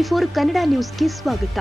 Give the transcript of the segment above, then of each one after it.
ಟಿವಿ24 ಕನ್ನಡ ನ್ಯೂಸ್ಗೆ ಸ್ವಾಗತ.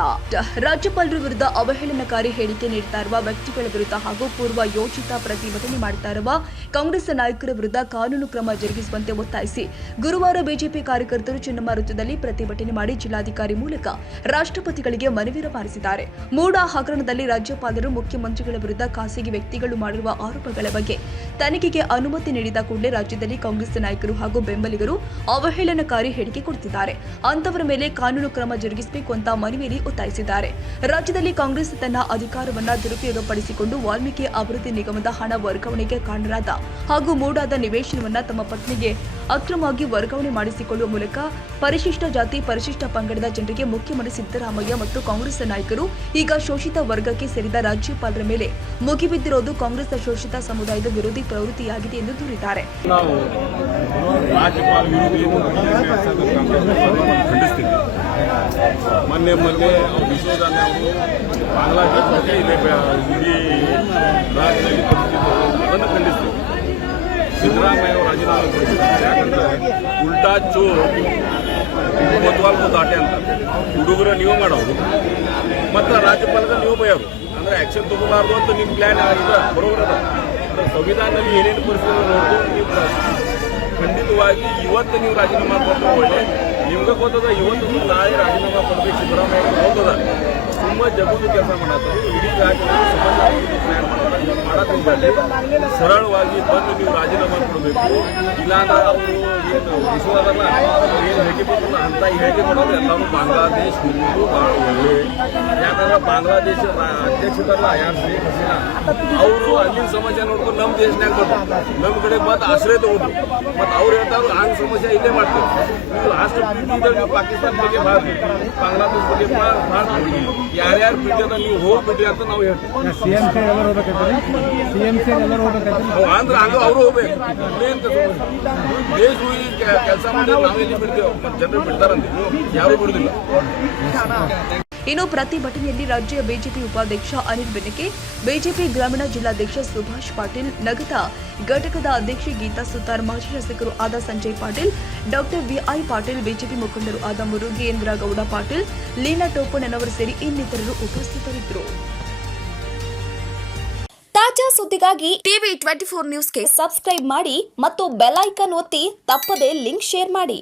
ರಾಜ್ಯಪಾಲರ ವಿರುದ್ಧ ಅವಹೇಳನಕಾರಿ ಹೇಳಿಕೆ ನೀಡುತ್ತಾ ಇರುವ ವ್ಯಕ್ತಿಗಳ ವಿರುದ್ಧ ಹಾಗೂ ಪೂರ್ವ ಯೋಜಿತ ಪ್ರತಿಭಟನೆ ಮಾಡುತ್ತಾ ಇರುವ ಕಾಂಗ್ರೆಸ್ ನಾಯಕರ ವಿರುದ್ಧ ಕಾನೂನು ಕ್ರಮ ಜರುಗಿಸುವಂತೆ ಒತ್ತಾಯಿಸಿ ಗುರುವಾರ ಬಿಜೆಪಿ ಕಾರ್ಯಕರ್ತರು ಚೆನ್ನಮ್ಮ ವೃತ್ತದಲ್ಲಿ ಪ್ರತಿಭಟನೆ ಮಾಡಿ ಜಿಲ್ಲಾಧಿಕಾರಿ ಮೂಲಕ ರಾಷ್ಟ್ರಪತಿಗಳಿಗೆ ಮನವಿ ರವಾನಿಸಿದ್ದಾರೆ. ಮೂಡ ಹಗರಣದಲ್ಲಿ ರಾಜ್ಯಪಾಲರು ಮುಖ್ಯಮಂತ್ರಿಗಳ ವಿರುದ್ಧ ಖಾಸಗಿ ವ್ಯಕ್ತಿಗಳು ಮಾಡಿರುವ ಆರೋಪಗಳ ಬಗ್ಗೆ ತನಿಖೆಗೆ ಅನುಮತಿ ನೀಡಿದ ಕೂಡಲೇ ರಾಜ್ಯದಲ್ಲಿ ಕಾಂಗ್ರೆಸ್ ನಾಯಕರು ಹಾಗೂ ಬೆಂಬಲಿಗರು ಅವಹೇಳನಕಾರಿ ಹೇಳಿಕೆ ಕೊಡುತ್ತಿದ್ದಾರೆ. ಅಂತವರ ಮೇಲೆ ಕಾನೂನು ಕ್ರಮ ಜರುಗಿಸಬೇಕು ಅಂತ ಮನವಿಯಲ್ಲಿ ಒತ್ತಾಯಿಸಿದ್ದಾರೆ. ರಾಜ್ಯದಲ್ಲಿ ಕಾಂಗ್ರೆಸ್ ತನ್ನ ಅಧಿಕಾರವನ್ನ ದುರುಪಯೋಗಪಡಿಸಿಕೊಂಡು ವಾಲ್ಮೀಕಿ ಅಭಿವೃದ್ಧಿ ನಿಗಮದ ಹಣ ವರ್ಗಾವಣೆಗೆ ಕಾರಣರಾದ ಹಾಗೂ ಮೂಡಾದ ನಿವೇಶನವನ್ನ ತಮ್ಮ ಪತ್ನಿಗೆ ಅಕ್ರಮವಾಗಿ ವರ್ಗಾವಣೆ ಮಾಡಿಸಿಕೊಳ್ಳುವ ಮೂಲಕ ಪರಿಶಿಷ್ಟ ಜಾತಿ ಪರಿಶಿಷ್ಟ ಪಂಗಡದ ಜನರಿಗೆ ಮುಖ್ಯಮಂತ್ರಿ ಸಿದ್ದರಾಮಯ್ಯ ಮತ್ತು ಕಾಂಗ್ರೆಸ್ ನಾಯಕರು ಈಗ ಶೋಷಿತ ವರ್ಗಕ್ಕೆ ಸೇರಿದ ರಾಜ್ಯಪಾಲರ ಮೇಲೆ ಮುಗಿಬಿದ್ದಿರೋದು ಕಾಂಗ್ರೆಸ್ ಶೋಷಿತ ಸಮುದಾಯದ ವಿರೋಧಿ ಪ್ರವೃತ್ತಿಯಾಗಿದೆ ಎಂದು ದೂರಿದ್ದಾರೆ. ಮೊನ್ನೆ ವಿಶ್ವದಾನೆ ಅವರು ಬಾಂಗ್ಲಾದೇಶ ಇಡೀ ರಾಜ್ಯದಲ್ಲಿ ಅದನ್ನು ಖಂಡಿಸ್ತೀವಿ. ಸಿದ್ದರಾಮಯ್ಯ ಅವರು ರಾಜೀನಾಮೆ ಕೊಡ್ತಿದ್ದಾರೆ. ಯಾಕಂದ್ರೆ ಉಲ್ಟಾ ಚೋರ್ ಕೊತ್ವಾಲ್ಗೂ ದಾಟೆ ಅಂತ ಹುಡುಗರ ನೀವು ಮಾಡೋರು ಮತ್ತು ರಾಜ್ಯಪಾಲರ ನೀವು ಬಯೋರು ಅಂದರೆ ಆ್ಯಕ್ಷನ್ ತಗೋಬಾರ್ದು ಅಂತ ನಿಮ್ಮ ಪ್ಲ್ಯಾನ್ ಆಗಿದೆ. ಬರೋಬರ ಅದ ಸಂವಿಧಾನದಲ್ಲಿ ಏನೇನು ಪರಿಸ್ಥಿತಿ ನೋಡಿದ್ರು ನೀವು ಖಂಡಿತವಾಗಿ ಇವತ್ತು ನೀವು ರಾಜೀನಾಮೆ ಕೊಟ್ಟರೆ ಒಳ್ಳೆ. ನಿಮ್ಗೆ ಗೊತ್ತದ ಇವತ್ತು ನಾಳೆ ರಾಜೀನಾಮೆ ಕೊಡಬೇಕು ಸಿದ್ದರಾಮಯ್ಯ ಹೋಗ್ತದ. ತುಂಬ ಜಗತ್ತು ಕೆಲಸ ಮಾಡತ್ತಾರೆ. ಇಡೀ ರಾಜ್ಯದಲ್ಲಿ ಸಮಾಜ ಪ್ಲ್ಯಾನ್ ಮಾಡೋದ್ರಿಂದ ಸರಳವಾಗಿ ಬಂದು ನೀವು ರಾಜೀನಾಮೆ ಕೊಡಬೇಕು. ಇಲ್ಲಾಂದ್ರೆ ಅವರು ಏನು ವಿಶ್ವದಲ್ಲ ಏನು ಹೇಳಿಕೆ ಬರ್ತಲ್ಲ ಅಂತ ಹೇಳಿಕೆ ಮಾಡೋದು ಎಲ್ಲರೂ ಬಾಂಗ್ಲಾದೇಶ ಹುಡುಗರು ಭಾಳ ಒಳ್ಳೆ. ಯಾಕಂದ್ರೆ ಬಾಂಗ್ಲಾದೇಶ ಅಧ್ಯಕ್ಷರಲ್ಲ ಯಾರು ಶೇಖ್ ಹಸೀನಾ ಅವರು ಅಲ್ಲಿನ ಸಮಸ್ಯೆ ನೋಡ್ಕೊಂಡು ನಮ್ಮ ದೇಶನಾಗ ಬಂದು ನಮ್ಮ ಕಡೆ ಬಂದು ಆಶ್ರಯ ತಗೊಂಡು ಮತ್ತು ಅವ್ರು ಹೇಳ್ತಾರೆ ಹಂಗೆ ಸಮಸ್ಯೆ ಇಲ್ಲೇ ಮಾಡ್ತೀವಿ. ನೀವು ಲಾಸ್ಟ್ ಪ್ರೀತಿದಾಗ ಪಾಕಿಸ್ತಾನ ಬಗ್ಗೆ ಮಾಡ್ತೀವಿ, ಬಾಂಗ್ಲಾದೇಶ ಬಗ್ಗೆ ಮಾಡ್ತೀವಿ. ಯಾರ್ಯಾರು ಪ್ರೀತಿ ಅದ ನೀವು ಹೋಗ್ಬಿಟ್ರಿ ಅಂತ ನಾವು ಹೇಳ್ತೀವಿ. ಅಂದ್ರೆ ಹಂಗ ಅವರು ಹೋಗ್ಬೇಕು. ದೇಶ ಕೆಲಸ ಮಾಡಿ ನಾವೆಲ್ಲಿ ಬಿಡ್ತೇವೆ, ಜನರು ಬಿಡ್ತಾರಂತೆ, ಯಾರು ಬಿಡುದಿಲ್ಲ. ಇನ್ನು ಪ್ರತಿಭಟನೆಯಲ್ಲಿ ರಾಜ್ಯ ಬಿಜೆಪಿ ಉಪಾಧ್ಯಕ್ಷ ಅನಿಲ್ ಬೆನಕೆ, ಬಿಜೆಪಿ ಗ್ರಾಮೀಣ ಜಿಲ್ಲಾಧ್ಯಕ್ಷ ಸುಭಾಷ್ ಪಾಟೀಲ್, ನಗದ ಘಟಕದ ಅಧ್ಯಕ್ಷೆ ಗೀತಾ ಸುತಾರ್, ಮಾಜಿ ಶಾಸಕರು ಆದ Sanjay Patil, doctor Vi Patil, BJP ಮುಖಂಡರು ಆದ ಮುರುಗೇಂದ್ರ ಗೌಡ ಪಾಟೀಲ್, ಲೀನಾ ಟೋಪಣ್ಣನವರು ಸೇರಿ ಇನ್ನಿತರರು ಉಪಸ್ಥಿತರಿದ್ದರು. ತಾಜಾ ಸುದ್ದಿಗಾಗಿ ಟಿವಿ24 ನ್ಯೂಸ್ಗೆ ಸಬ್ಸ್ಕ್ರೈಬ್ ಮಾಡಿ ಮತ್ತು ಬೆಲ್ ಐಕಾನ್ ಒತ್ತಿ ತಪ್ಪದೇ ಲಿಂಕ್ ಶೇರ್ ಮಾಡಿ.